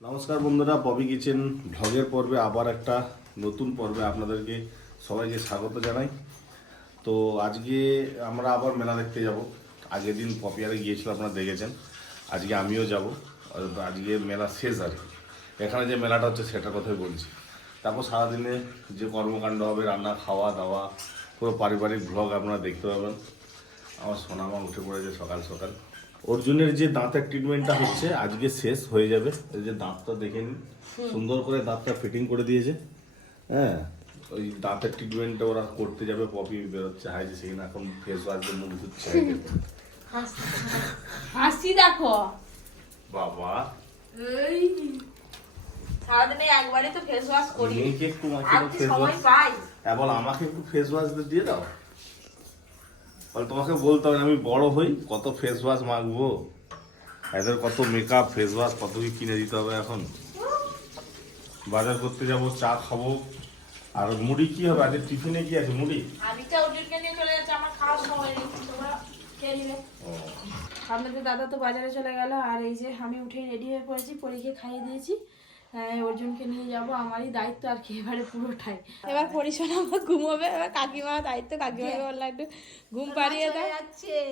নমস্কার বন্ধুরা, ববি কিচেন ভ্লগের পর্বে আবার একটা নতুন পর্বে আপনাদেরকে সবাইকে স্বাগত জানাই। তো আজকে আমরা আবার মেলা দেখতে যাব। আগের দিন পপিয়ারে গিয়েছিল আপনারা দেখেছেন। আজকে আমিও যাব। আজকে মেলা শেষ আর কি। এখানে যে মেলাটা হচ্ছে সেটার কথাই বলছি। তারপর সারাদিনে যে কর্মকাণ্ড হবে, রান্না, খাওয়া, দাওয়া, পুরো পারিবারিক ভ্লগ আপনারা দেখতে পাবেন। আমার সোনামা উঠে পড়েছে সকাল সকাল। অর্জুনের যে দাঁতের ট্রিটমেন্টটা হচ্ছে আজকে শেষ হয়ে যাবে। এই যে দাঁতটা দেখে নিন। সুন্দর করে দাঁতটা ফিটিং করে দিয়েছে। হ্যাঁ ওই দাঁতের ট্রিটমেন্টটা ওরা করতে যাবে পপি বেরোচ্ছে। হাই যে সেখানে এখন ফেস ওয়াশ দিয়ে মুখ ধুচ্ছে হাসি দেখো। বাবা। এই সারাদিনে একবারই তো ফেস ওয়াশ করি। একটু মাখি আর ফেস ওয়াশ পাই। এবার আমাকে একটু ফেস ওয়াশ দিয়ে দাও। বল তোমাকে বলতে হবে আমি বড় হই কত ফেস ওয়াশ মাখবো? এদের কত মেকআপ ফেস ওয়াশ কত কি কিনে দিতে হবে এখন? বাজার করতে যাব চা খাব। আর মুড়ি কি হবে? আজকে টিফিনে কি আছে মুড়ি? আমি তো ওদেরকে নিয়ে চলে যাচ্ছি আমার খাওয়ার সময় নেই তোমরা খেয়ে নিবে। আপনাদের দাদা তো বাজারে চলে গেল আর এই যে আমি উঠেই রেডি হয়ে পড়েছি পরীকে খাইয়ে দিয়েছি। অর্জুনকে নিয়ে যাব আমারই দায়িত্ব আর কি এবারে পুরোটাই। এবার পরিশোনা আমার ঘুমোবে এবার কাকিমা দায়িত্ব কাকিমাকে বললাম একটু ঘুম পাড়িয়ে দাও।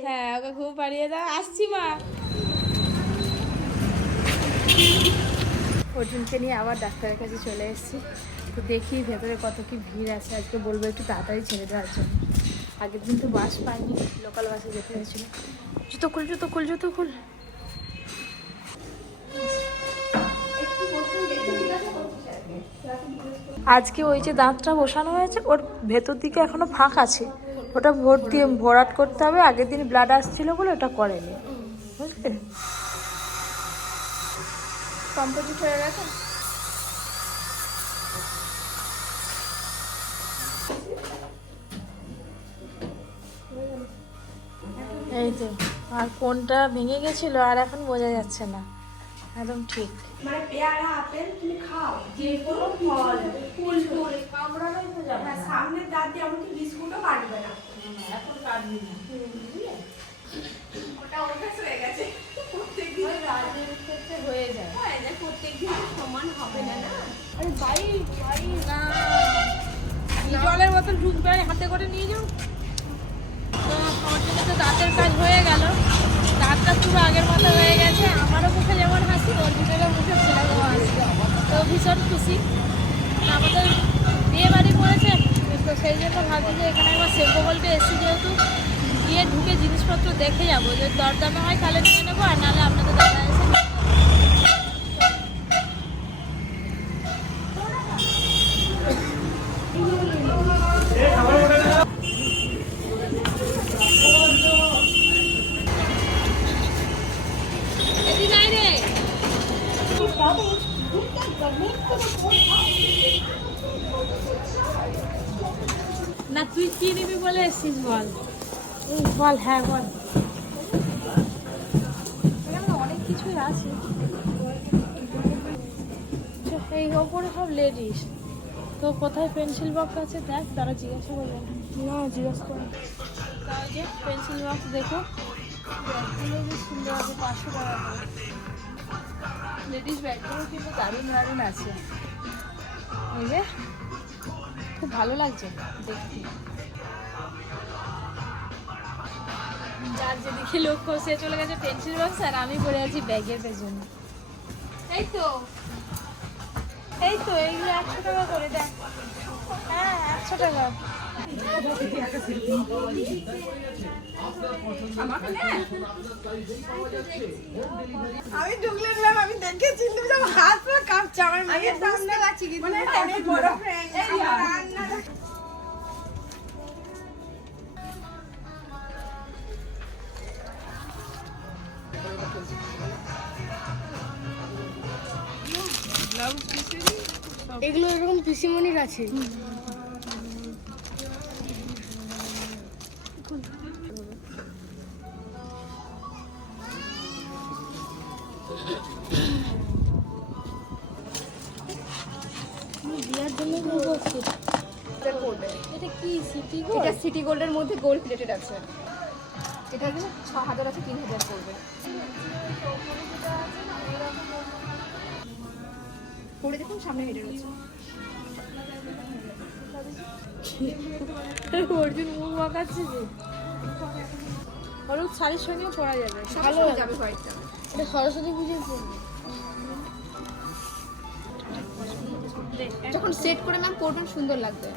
হ্যাঁ ওকে ঘুম পাড়িয়ে দাও আসছি মা। অর্জুনকে নিয়ে আবার ডাক্তারের কাছে চলে এসেছি। তো দেখি ভেতরে কত কি ভিড় আছে আজকে বলব একটু তাড়াতাড়ি ছেড়ে দেওয়ার জন্য। আগের দিন তো বাস পাইনি লোকাল বাসে যেতে হয়েছিল। জুতো খুল জুতো খুল জুতো খুল। আজকে ওই যে দাঁতটা বসানো হয়েছে ওর ভেতর দিকে এখনও ফাঁক আছে। ওটা ভোট দিয়ে ভরাট করতে হবে আগের দিন ব্লাড আসছিল বলে ওটা করেনি। বুঝলে? কম্পোজিট হয়ে গেছে? এই তো আর কোনটা ভেঙে গেছিল আর এখন বোঝা যাচ্ছে না। একদম ঠিক। মানে পেয়ারা আপেল তুমি খাও। যে কোনো ফল ফুল ফুল কামড়ানোই তো যাবে হ্যাঁ, সামনের দাঁত দিয়ে এমনকি বিস্কুটও কাটবে না। এখন কাটবি না। ওটা অভ্যাস হয়ে গেছে। প্রত্যেকদিন রাজের ক্ষেত্রে হয়ে যায়। হয় না প্রত্যেকদিন সমান হবে না না? আরে ভাই ভাই না। জলের বোতল ঢুকবে হাতে করে নিয়ে যাও। তো আমার জন্য তো দাঁতের কাজ হয়ে গেল। দাঁতটা পুরো আগের মতো হয়ে গেছে আমারও মুখে যেমন হাসি ওর ভিতরে মুখে সেরকম হাসি তো ভীষণ খুশি তো আমাদের বিয়ে বাড়ি পড়েছে তো সেই জন্য ভাবছি যে এখানে একবার সেম্পো বলতে এসেছি যেহেতু গিয়ে ঢুকে জিনিসপত্র দেখে যাব যদি দরদামে হয় তাহলে নিয়ে নেব, আর নাহলে আপনাদের দাদা এসে। না, তুই কি নিবি বলে এসছিস বল? বল হ্যাঁ বল। কিছুই আছে। আচ্ছা, এই ওপরে সব লেডিস তো কোথায় পেন্সিল বক্স আছে দেখ তারা জিজ্ঞাসা করবে। না জিজ্ঞাসা করে। তাও যে পেন্সিল বক্স দেখো। ব্যাগগুলো বেশ সুন্দর আছে পাঁচশো টাকা লেডিস ব্যাগগুলো কিন্তু দারুণ দারুণ আছে। এই যে খুব ভালো লাগছে দেখতে। যার যেদিকে লক্ষ্য সে চলে গেছে পেন্সিল বক্স আর আমি পড়ে আছি ব্যাগের পেছনে। এই তো। এই তো এইগুলো একশো টাকা করে দেখ। হ্যাঁ একশো টাকা। আমি ঢুকলে দিলাম আমি দেখে চিনতে হাত পুরো কাঁপছে। আমার মেয়ের সামনে লাগছি কিন্তু এগুলো এরকম পিসিমনির আছে। বিয়ার জন্য বলছি এটা কি সিটি এটা সিটি গোল্ডের মধ্যে গোল্ড প্লেটেড আছে। এটা কিন্তু ছ হাজার আছে তিন হাজার পড়বে। করে দেখুন সামনে হেঁটে রয়েছে। অর্জুন মুখ বাঁকাচ্ছে যে। হলুদ শাড়ির সঙ্গেও পরা যাবে। ভালো যাবে হোয়াইটটা এটা সরস্বতী পুজোর যখন সেট করে ম্যাম পরবেন সুন্দর লাগবে।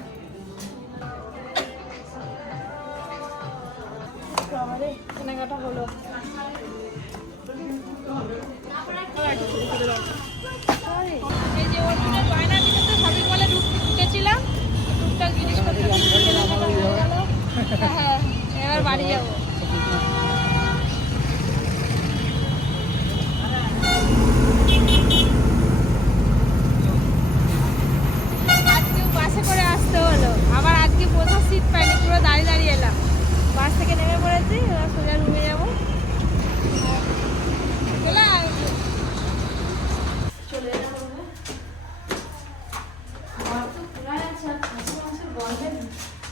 কেনাকাটা হলো এই যে অর্জুনের গয়না দিতে তো শপিং মলে ঢুকেছিলাম টুকটাক জিনিসপত্র কিনে কেনাকাটা হয়ে গেল হ্যাঁ এবার বাড়ি যাব আজকেও বাসে করে আসতে হলো আবার আজকে বসার সিট পাইনি পুরো দাঁড়িয়ে দাঁড়িয়ে এলাম বাস থেকে নেমে পড়েছি এবার সোজা রুমে যাব গেলাম চলে এলাম রুমে ঘর তো খোলা আছে আর খাসি মাংসের গন্ধে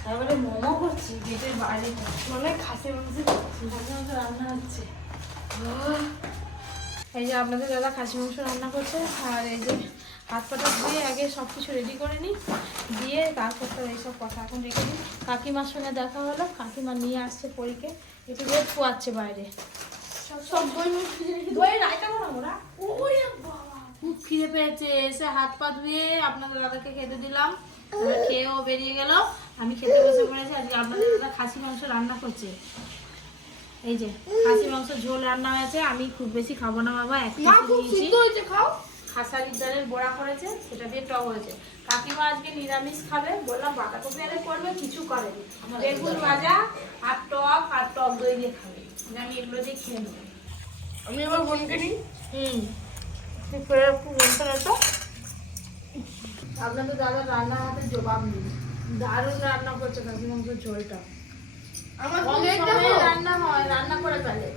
তারপরে মোমো করছি গেটের বাইরে মনে হয় খাসি মাংসের খাসি মাংস এই যে আপনাদের দাদা খাসি মাংস রান্না করছে আর এই যে হাত পাটা ধুয়ে আগে সব কিছু রেডি করে নিই দিয়ে তারপর তো এইসব কথা এখন রেখে দিই। কাকিমার সঙ্গে দেখা হলো কাকিমা নিয়ে আসছে পরীকে একটু রেট পোয়াচ্ছে বাইরে। সব বই বই রায়তা খুব খিদে পেয়েছে এসে হাত পা ধুয়ে আপনাদের দাদাকে খেতে দিলাম। খেয়েও বেরিয়ে গেল। আমি খেতে বসে পড়েছি আজকে আপনাদের দাদা খাসি মাংস রান্না করছে। এই যে খাসি মাংস ঝোল রান্না হয়েছে আমি খুব বেশি খাব না বাবা এক খাও। ডালের বড়া করেছে সেটা দিয়ে টক হয়েছে। কাকিমা আজকে নিরামিষ খাবে বললাম বাঁধাকপি আরে করবে কিছু বেগুন ভাজা আর টক আর টক দই দিয়ে খাবে। আমি এগুলো দিয়ে খেয়ে নেব। আমি আবার বোনকে নিই। হুম। বলতে না তো। আপনাদের দাদা রান্নার হাতে জবাব নেই। দারুণ রান্না করছে কাকি মাংসের ঝোলটা। আমার রান্না হয় রান্না করে ফেলে।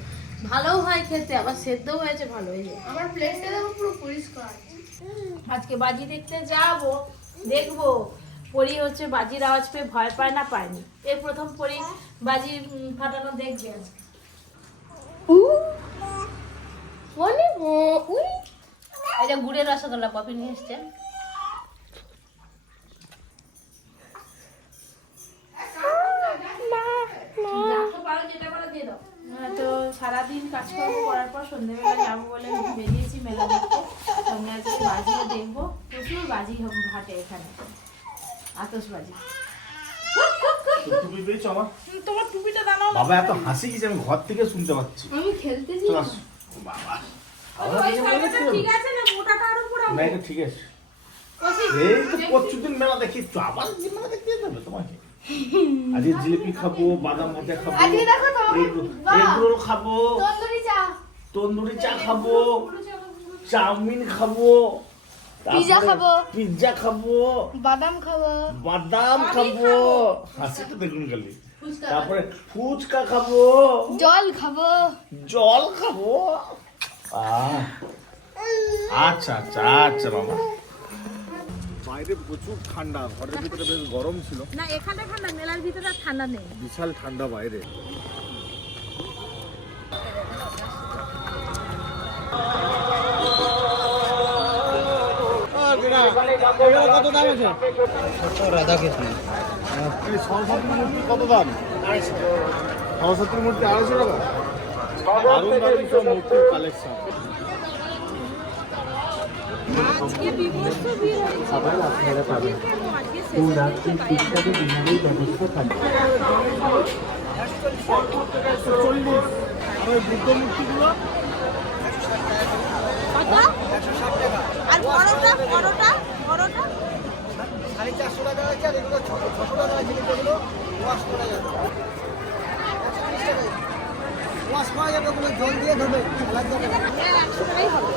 ভালোও হয় খেতে আবার সেদ্ধও হয়েছে ভালো যে আমার প্লেটটা দেখো পুরো পরিষ্কার। আজকে বাজি দেখতে যাব দেখব। পরি হচ্ছে বাজির আওয়াজ পেয়ে ভয় পায় না পায়নি। এই প্রথম পরি বাজি ফাটানো দেখবে আজকে। গুড়ের রসগোল্লা পপি নিয়ে এসছে। সারাদিন কাজকর্ম করার পর সন্ধ্যেবেলা যাব বলে বেরিয়েছি মেলা দেখতে। সঙ্গে আজকে বাজিও দেখব। প্রচুর বাজি হবে ঘাটে এখানে। আতসবাজি তোমার টুপিটা দাঁড়াও বাবা এত হাসি আমি ঘর থেকে শুনতে পাচ্ছি। আমি খেলতে বাবা? ঠিক আছে না? মোটাটা আরও পুরো না এটা ঠিক আছে। এই তো প্রচুরদিন মেলা দেখি তো আবার যে মেলা দেখতে যেতে হবে তোমাকে। আজকে জিলিপি খাব বাদাম ভাজা খাব! এগ রোল খাব তন্দুরি চা। খাব চাউমিন খাব পিৎজা খাব। বাদাম খাব। বাদাম খাব। দেখুন খালি তারপরে ফুচকা খাব। জল খাব। জল খাব? আচ্ছা আচ্ছা আচ্ছা বাবা বাইরে প্রচুর ঠান্ডা ঘরের ভিতরে বেশ গরম ছিল। না এখানে ঠান্ডা মেলার ভিতরে আর ঠান্ডা নেই। বিশাল ঠান্ডা বাইরে। এই সরস্বতী মূর্তি কত দাম? সরস্বতী মূর্তি আড়াইশো টাকা। দারুণ দারুণ সব মূর্তির কালেকশন আর আর বড়টা বড়টা বড়টা সাড়ে চারশো টাকা আছে আর এগুলো ছশো টাকা আছে কিন্তু এগুলো ওয়াশ করা যাবে। একশো তিরিশ টাকা ওয়াশ করা যাবে ওগুলো জল দিয়ে ধরবে লাগবে। হ্যাঁ একশো টাকাই হবে।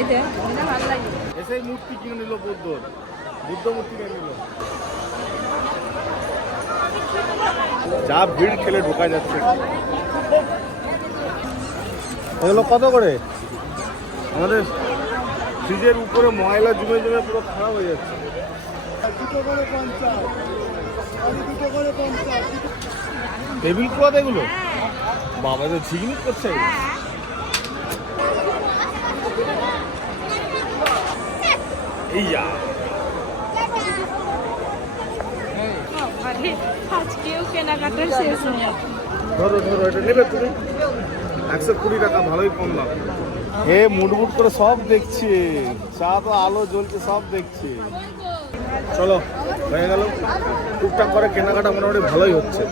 এটা ভালো লাগে। এসেই মূর্তি কিনে নিল বুদ্ধ বুদ্ধ মূর্তি কিনে নিল। যা ভিড় খেলে ঢোকা যাচ্ছে। এগুলো কত করে? আমাদের ফ্রিজের উপরে ময়লা জমে জমে পুরো খারাপ হয়ে যাচ্ছে। টেবিল ক্লথ এগুলো? বাবা তো ঝিকমিক করছে এই যা আজকেও কেনাকাটা শেষ নেই ধরো ধরো এটা নেবে তুমি? একশো কুড়ি টাকা ভালোই কম দাম। এ মুটমুট করে সব দেখছে। চা তো আলো জ্বলছে সব দেখছে। চলো হয়ে গেল। টুকটাক করে কেনাকাটা মোটামুটি ভালোই হচ্ছে।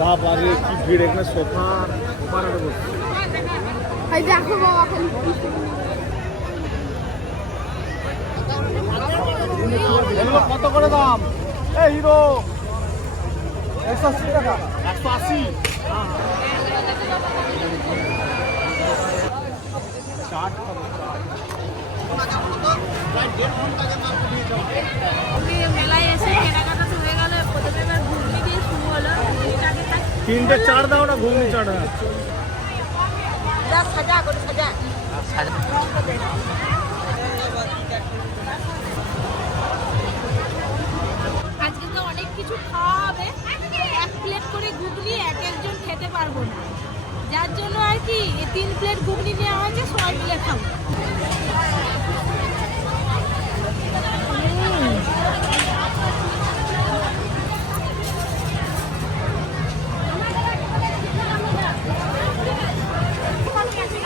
বাপ আরে কি ভিড় এখানে সোফা বসছে দেখো বাবা খালি কি এগুলো কত করে দাম? এই হিরো একশো আশি টাকা। একশো আশি? হয়ে তিনটে চার দাও না ঘুগনি চাট সাজা করে সাজা কিছু খাওয়া হবে এক প্লেট করে ঘুগনি এক একজন খেতে পারব না। যার জন্য আর কি তিন প্লেট ঘুগনি নেওয়া হয়েছে সবাই মিলে খাব।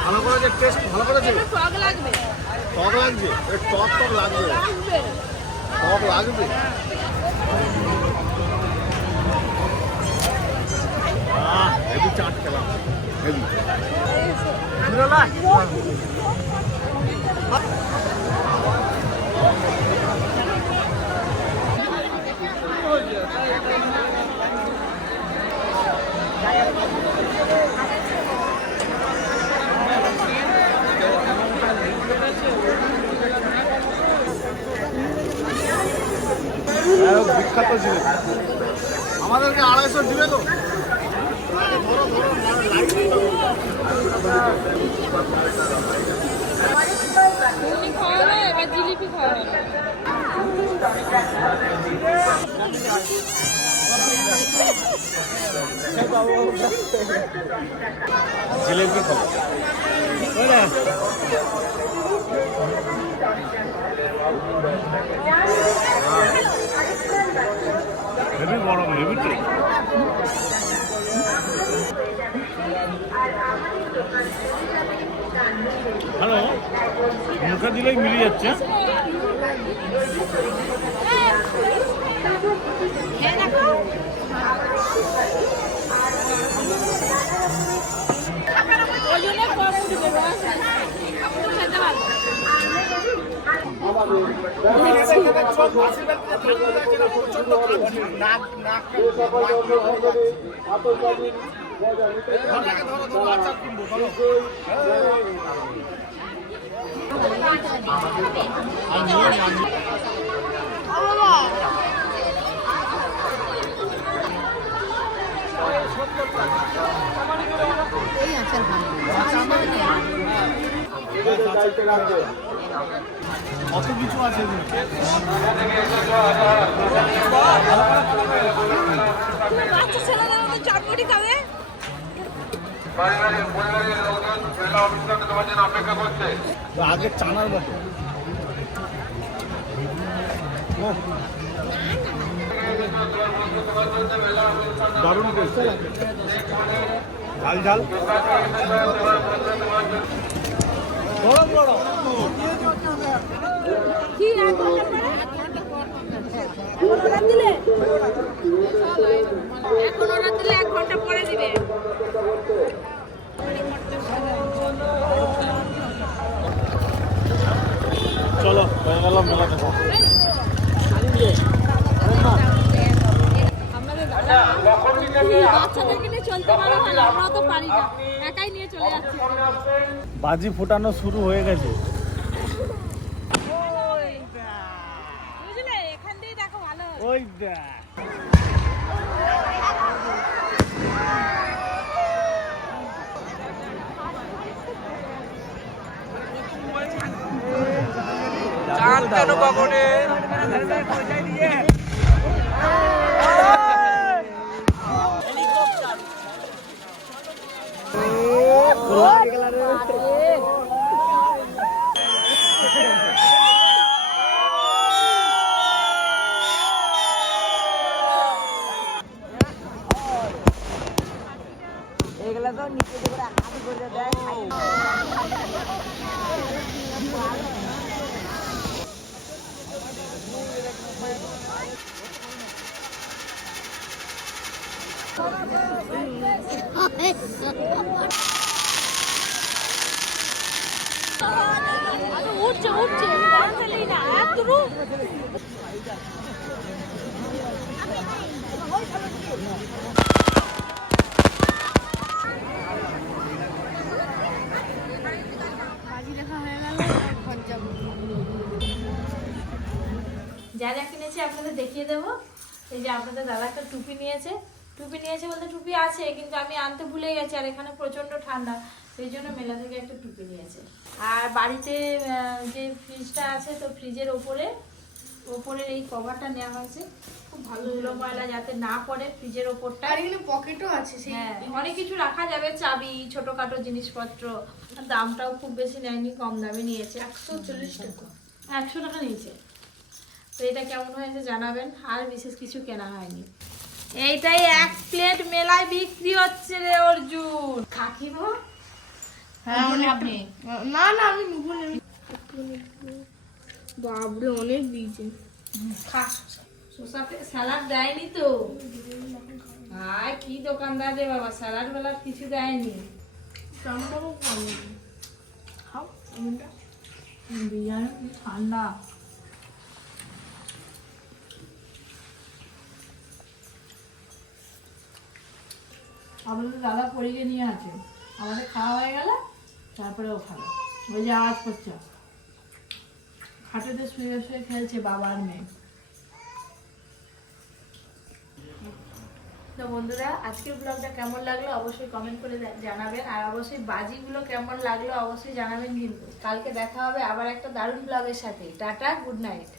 ভালো টেস্ট ভালো টক লাগবে। টক লাগছে এ টক টক লাগবে। লাগবে। টক লাগবে আহ হেভি চাট খেলাম। হেভি। বিখ্যাত জিনিস। আমাদেরকে আড়াইশো দিবে তো? খাওয়া জিলিপি খাওয়া জিলেপি খাব হেভি গরম হেভি তো হ্যালো মুখে দিলেই মিলে যাচ্ছে। খেয়ে দেখো ওজনে কত কিছু আছে। বাচ্চা খাবে আগে চানার মতো। দারুণ টেস্ট ঝাল ঝাল। গরম গরম। কি এখন দিলে? দিলে এক ঘণ্টা পরে দিবে চলো হয়ে গেল মেলা দেখো বাচ্চাদেরকে নিয়ে চলতে পারো না আমরাও তো পারি না। একাই নিয়ে চলে যাচ্ছি। বাজি ফোটানো শুরু হয়ে গেছে। ওই বুঝলে? এখান দিয়ে দেখো ভালো হবে। ওই দেখ উঠছে উঠছে। না এত রূপ যা যা কিনেছি আপনাদের দেখিয়ে দেবো। এই যে আপনাদের দাদা একটা টুপি নিয়েছে। টুপি নিয়েছে বলতে টুপি আছে কিন্তু আমি আনতে ভুলে গেছি আর এখানে প্রচণ্ড ঠান্ডা। সেই জন্য মেলা থেকে একটা টুপি নিয়েছে। আর বাড়িতে যে ফ্রিজটা আছে তো ফ্রিজের ওপরে ওপরের এই কভারটা নেওয়া হয়েছে। খুব ভালো ধুলো ময়লা যাতে না পড়ে ফ্রিজের ওপরটা। আর এখানে পকেটও আছে হ্যাঁ অনেক কিছু রাখা যাবে চাবি ছোটোখাটো জিনিসপত্র। দামটাও খুব বেশি নেয়নি কম দামে নিয়েছে। একশো চল্লিশ টাকা। একশো টাকা নিয়েছে। তো এটা কেমন হয়েছে জানাবেন? আর বিশেষ কিছু কেনা হয়নি। এইটাই এক প্লেট মেলায় বিক্রি হচ্ছে রে অর্জুন। খাকিব হ্যাঁ অনেক আপনি না না আমি নেব বাবরে অনেক দিয়েছে। খা শসাতে স্যালাড দেয়নি তো। আয় কি দোকানদার রে বাবা স্যালাড বেলার কিছু দেয়নি। ঠান্ডা। আমাদের দাদা পরিয়ে নিয়ে আছে। আমাদের খাওয়া হয়ে গেল তারপরে ও খাবে। ওই যে আওয়াজ করছে। খাটেতে শুয়ে শুয়ে খেলছে বাবার মেয়ে। তো বন্ধুরা, আজকের ব্লগটা কেমন লাগল অবশ্যই কমেন্ট করে জানাবেন। আর অবশ্যই বাজিগুলো কেমন লাগল অবশ্যই জানাবেন কিন্তু। কালকে দেখা হবে আবার একটা দারুণ ব্লগের সাথে। Tata good night